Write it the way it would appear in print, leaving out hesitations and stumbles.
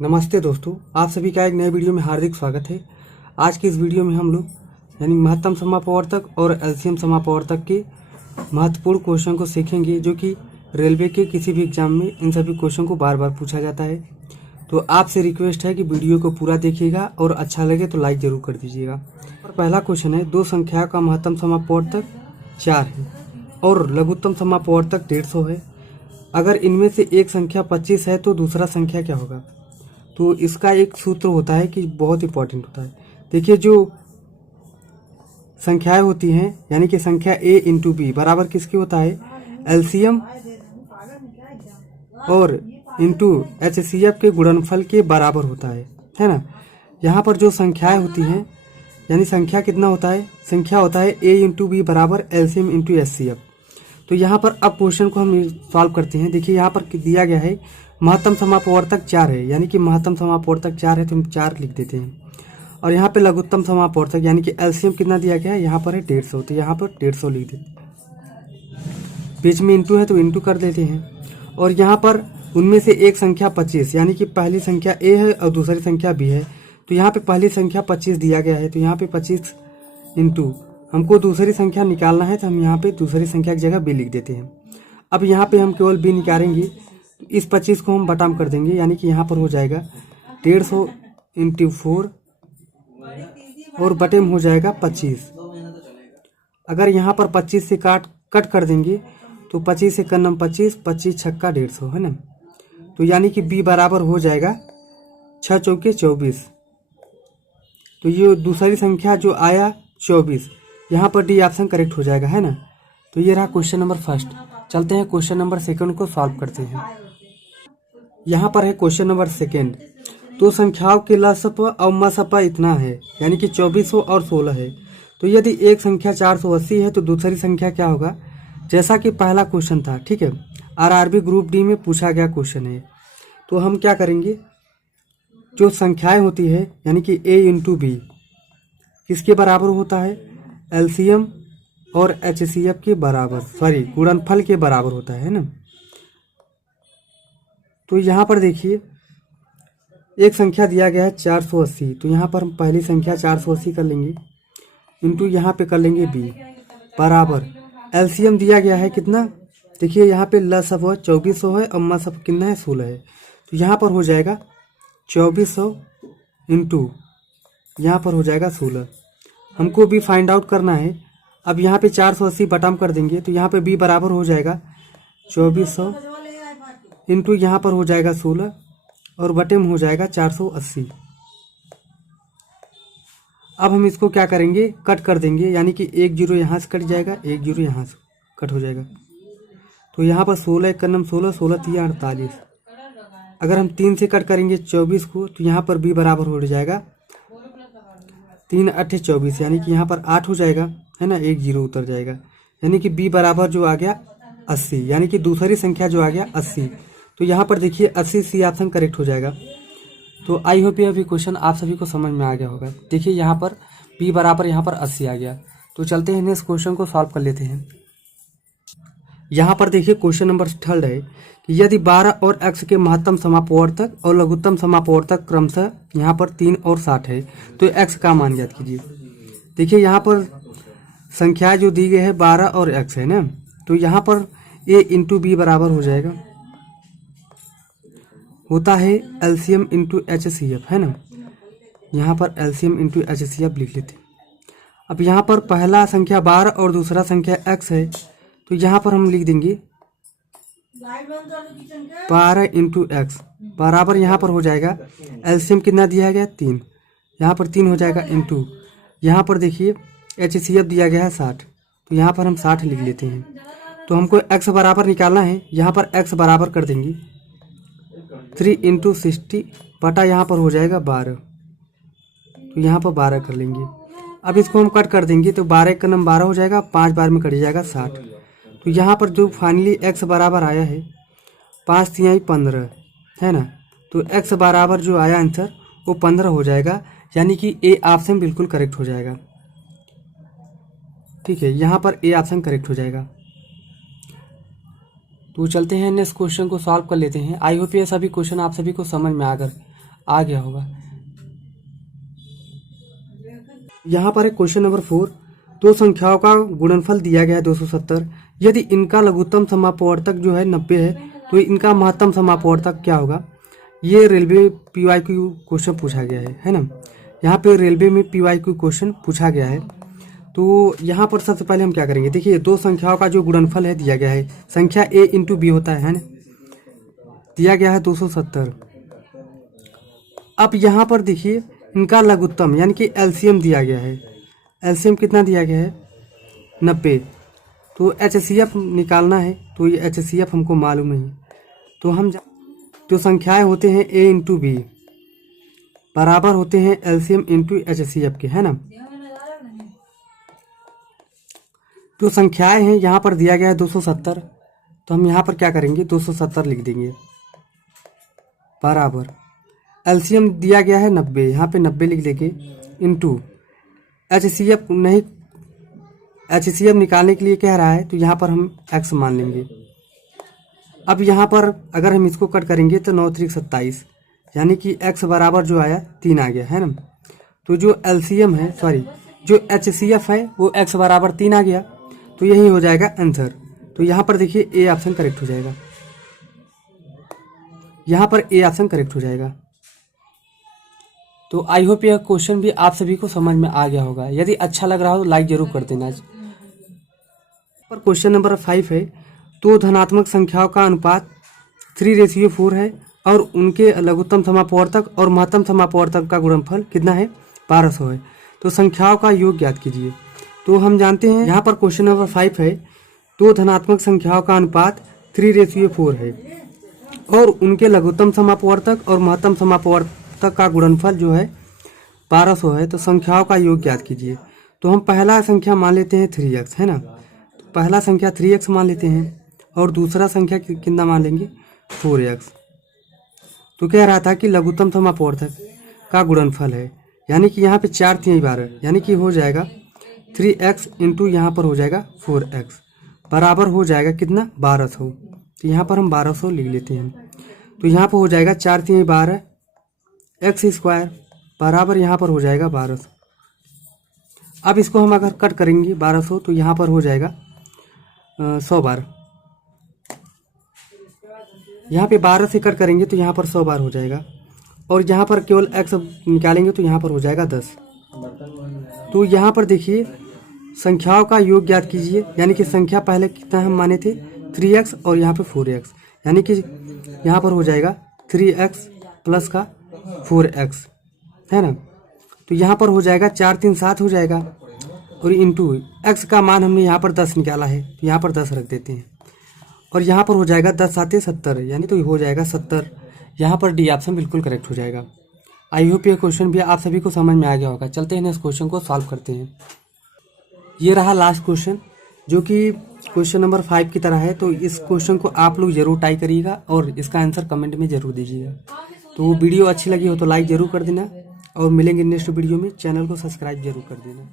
नमस्ते दोस्तों, आप सभी का एक नए वीडियो में हार्दिक स्वागत है। आज की इस वीडियो में हम लोग यानी महत्तम समापवर्तक और एलसीएम समापवर्तक के महत्वपूर्ण क्वेश्चन को सीखेंगे, जो कि रेलवे के किसी भी एग्जाम में इन सभी क्वेश्चन को बार बार पूछा जाता है। तो आपसे रिक्वेस्ट है कि वीडियो को पूरा देखिएगा और अच्छा लगे तो लाइक जरूर कर दीजिएगा। और पहला क्वेश्चन है, दो संख्या का महत्तम समापवर्तक 4 है और लघुत्तम समापवर्तक 150 है। अगर इनमें से एक संख्या 25 है तो दूसरा संख्या क्या होगा? तो इसका एक सूत्र होता है कि बहुत इंपॉर्टेंट होता है। देखिए, जो संख्याएं होती हैं यानी कि संख्या a इंटू बी बराबर किसकी होता है? एलसीएम और इंटू एचसीएफ के गुणनफल के बराबर होता है ना। यहाँ पर जो संख्याएं होती हैं यानी संख्या कितना होता है? संख्या होता है a इंटू बी बराबर एलसीएम इंटू एचसीएफ। तो यहाँ पर अब क्वेश्चन को हम सॉल्व करते हैं। देखिए, यहाँ पर दिया गया है महत्तम समापवर्तक 4 है, यानी कि महत्तम समापवर्तक 4 है तो हम 4 लिख देते हैं। और यहाँ पे लघुत्तम समापवर्तक यानी कि एलसीएम कितना दिया गया है? यहाँ पर है 150, तो यहाँ पर 150 लिख देते हैं। बीच में इंटू है तो इंटू कर देते हैं। और यहाँ पर उनमें से एक संख्या 25 यानी कि पहली संख्या ए है और दूसरी संख्या बी है। तो यहाँ पे पहली संख्या 25 दिया गया है, तो यहाँ पे 25 इंटू हमको दूसरी संख्या निकालना है, तो हम यहाँ पे दूसरी संख्या की जगह बी लिख देते हैं। अब यहाँ पे हम केवल बी निकालेंगे, इस 25 को हम बटाम कर देंगे, यानी कि यहाँ पर हो जाएगा 150 इंटू 4 और बटे में हो जाएगा 25। अगर यहाँ पर 25 से कट कर देंगे तो 25 से करना 25, 25 छक्का 150 है ना। तो यानी कि बी बराबर हो जाएगा 6 चौके 24। तो ये दूसरी संख्या जो आया 24, यहाँ पर डी ऑप्शन करेक्ट हो जाएगा, है ना। तो ये रहा क्वेश्चन नंबर फर्स्ट। चलते हैं क्वेश्चन नंबर सेकंड को सॉल्व करते हैं। यहाँ पर है क्वेश्चन नंबर सेकंड। दो संख्याओं के लसप और मसप इतना है, यानी कि 2400 और 16 है। तो यदि एक संख्या 480 है तो दूसरी संख्या क्या होगा? जैसा कि पहला क्वेश्चन था, ठीक है, आरआरबी ग्रुप डी में पूछा गया क्वेश्चन है। तो हम क्या करेंगे, जो संख्याएं होती है यानी कि a इंटू बी किसके बराबर होता है? एलसीएम और एचसीएफ के बराबर, सॉरी गुणनफल के बराबर होता है ना। तो यहाँ पर देखिए, एक संख्या दिया गया है 480, तो यहाँ पर हम पहली संख्या 480 कर लेंगे, इंटू यहाँ पे कर लेंगे बी बराबर एलसीएम दिया गया है कितना? देखिए, यहाँ पे लसप 2400 है और मसप कितना है? 16 है। तो यहाँ पर हो जाएगा 2400 इंटू यहाँ पर हो जाएगा 16। हमको बी फाइंड आउट करना है। अब यहाँ पे 480 बटाम कर देंगे तो यहाँ पे बी बराबर हो जाएगा 2400 इंटू यहाँ पर हो जाएगा 16 और बटे में हो जाएगा 480। अब हम इसको क्या करेंगे, कट कर देंगे, यानी कि 1 जीरो यहाँ से कट जाएगा, 1 जीरो यहाँ से कट हो जाएगा। तो यहाँ पर 16 एक नम 16, 16 3 48। अगर हम 3 से कट करेंगे 24 को तो यहाँ पर बी बराबर हो जाएगा 3 8 24, यानी कि यहाँ पर 8 हो जाएगा, है ना, 1 जीरो उतर जाएगा, यानी कि बी बराबर जो आ गया 80, यानी कि दूसरी संख्या जो आ गया 80। तो यहाँ पर देखिए 80 सी ऑप्शन करेक्ट हो जाएगा। तो आई होप ये अभी क्वेश्चन आप सभी को समझ में आ गया होगा। देखिए, यहाँ पर बी बराबर यहाँ पर 80 आ गया। तो चलते हैं नेक्स्ट क्वेश्चन को सॉल्व कर लेते हैं। यहाँ पर देखिए क्वेश्चन नंबर थर्ड है कि यदि 12 और x के महत्तम समापवर्तक और लघुत्तम समापवर्तक क्रमशः यहाँ पर 3 और 60 है तो x का मान ज्ञात कीजिए। देखिए, यहाँ पर संख्या जो दी गई है 12 और x है ना, तो यहाँ पर a इंटू बी बराबर हो जाएगा, होता है एलसीएम इंटू एचसीएफ, है ना। यहाँ पर एलसीएम इंटू एचसीएफ लिख लेते हैं। अब यहाँ पर पहला संख्या 12 और दूसरा संख्या x है, तो यहाँ पर हम लिख देंगे 12 इंटू एक्स बराबर यहाँ पर हो जाएगा एलसीएम कितना दिया गया 3, यहाँ पर 3 हो जाएगा इंटू यहाँ पर देखिए एचसीएफ दिया गया है 60, तो यहाँ पर हम 60 लिख लेते हैं। तो हमको x बराबर निकालना है, यहाँ पर x बराबर कर देंगे 3 इंटू 60 बटा यहाँ पर हो जाएगा 12, तो यहाँ पर 12 कर लेंगे। अब इसको हम कट कर देंगे तो 12 का नंबर 12 हो जाएगा, 5 बार में कट जाएगा 60। तो यहाँ पर जो फाइनली x बराबर आया है 5 तिहाई 15, है ना। तो x बराबर जो आया आंसर वो 15 हो जाएगा, यानी कि ए ऑप्शन बिल्कुल करेक्ट हो जाएगा। ठीक है, यहाँ पर ए ऑप्शन करेक्ट हो जाएगा। तो चलते हैं नेक्स्ट क्वेश्चन को सॉल्व कर लेते हैं। आई होप ये सभी क्वेश्चन आप सभी को समझ में आ गया होगा। यहाँ पर है क्वेश्चन नंबर 4, दो संख्याओं का गुणनफल दिया गया है 270। यदि इनका लघुत्तम समापवर्तक जो है 90 है तो इनका महत्तम समापवर्तक क्या होगा। ये रेलवे PYQ क्वेश्चन पूछा गया है ना। यहाँ पे रेलवे में PYQ क्वेश्चन पूछा गया है। तो यहाँ पर सबसे पहले हम क्या करेंगे, देखिए दो संख्याओं का जो गुणनफल है दिया गया है, संख्या A इंटू B होता है ना, दिया गया है 270। अब यहाँ पर देखिए इनका लघुत्तम यानी कि LCM दिया गया है। LCM कितना दिया गया है 90। तो HCF निकालना है, तो ये HCF हमको मालूम है। तो हम तो संख्याएं होते हैं A इंटू B बराबर होते हैं LCM इंटू HCF के, है ना। जो संख्याएं हैं यहाँ पर दिया गया है 270, तो हम यहाँ पर क्या करेंगे 270 लिख देंगे बराबर LCM दिया गया है 90, यहाँ पे 90 लिख देंगे इंटू HCF नहीं, HCF निकालने के लिए कह रहा है तो यहाँ पर हम x मान लेंगे। अब यहाँ पर अगर हम इसको कट करेंगे तो 9 3 27 यानी कि x बराबर जो आया 3 आ गया, है ना। तो जो LCM है सॉरी जो HCF है वो x बराबर 3 आ गया, तो यही हो जाएगा आंसर। तो यहाँ पर देखिए A ऑप्शन करेक्ट हो जाएगा, यहाँ पर A ऑप्शन करेक्ट हो जाएगा। तो आई होप यह क्वेश्चन भी आप सभी को समझ में आ गया होगा। यदि अच्छा लग रहा हो तो लाइक जरूर कर देना। पर क्वेश्चन नंबर 5 है, तो धनात्मक संख्याओं का अनुपात 3:4 है और उनके लघुत्तम समापवर्तक और महत्तम समापवर्तक का गुणनफल कितना है 1200 है। तो संख्याओं का योग ज्ञात कीजिए। तो हम जानते हैं यहाँ पर क्वेश्चन नंबर 5 है, तो धनात्मक संख्याओं का अनुपात 3:4 है और उनके लघुत्तम समापवर्तक और महत्तम समापवर्तक का गुणनफल जो है 1200 है। तो संख्याओं का योग ज्ञात कीजिए। तो हम पहला संख्या मान लेते हैं 3x, है ना। तो पहला संख्या 3x मान लेते हैं और दूसरा संख्या कितना मान लेंगे 4x। तो कह रहा था कि लघुत्तम समापवर्तक का गुणनफल है, यानी कि यहाँ पे 4 3 12 यानी कि हो जाएगा 3x इंटू यहाँ पर हो जाएगा 4x बराबर हो जाएगा कितना 1200। तो यहाँ पर हम 1200 लिख लेते हैं। तो यहाँ पर हो जाएगा 4 3 12 x स्क्वायर बराबर यहाँ पर हो जाएगा 1200। अब इसको हम अगर कट करेंगे 1200 तो यहाँ पर हो जाएगा 100 बार। यहाँ पे 12 से कट करेंगे तो यहाँ पर 100 बार हो जाएगा और यहाँ पर केवल x निकालेंगे तो यहाँ पर हो जाएगा 10। तो यहाँ पर देखिए संख्याओं का योग ज्ञात कीजिए, यानी कि संख्या पहले कितना हम माने थे 3x और यहाँ पे 4x, यानी कि यहाँ पर हो जाएगा 3x प्लस का 4x, है ना। तो यहाँ पर हो जाएगा 4 3 7 हो जाएगा और इंटू x का मान हमने यहाँ पर 10 निकाला है तो यहाँ पर 10 रख देते हैं और यहाँ पर हो जाएगा 10 7 70 यानी तो हो जाएगा 70। यहाँ पर डी ऑप्शन बिल्कुल करेक्ट हो जाएगा। आई होप ये क्वेश्चन भी आप सभी को समझ में आ गया होगा। चलते हैं इस क्वेश्चन को सॉल्व करते हैं। ये रहा लास्ट क्वेश्चन जो कि क्वेश्चन नंबर 5 की तरह है। तो इस क्वेश्चन को आप लोग जरूर ट्राई करिएगा और इसका आंसर कमेंट में जरूर दीजिएगा। तो वीडियो अच्छी लगी हो तो लाइक जरूर कर देना और मिलेंगे नेक्स्ट वीडियो में। चैनल को सब्सक्राइब जरूर कर देना।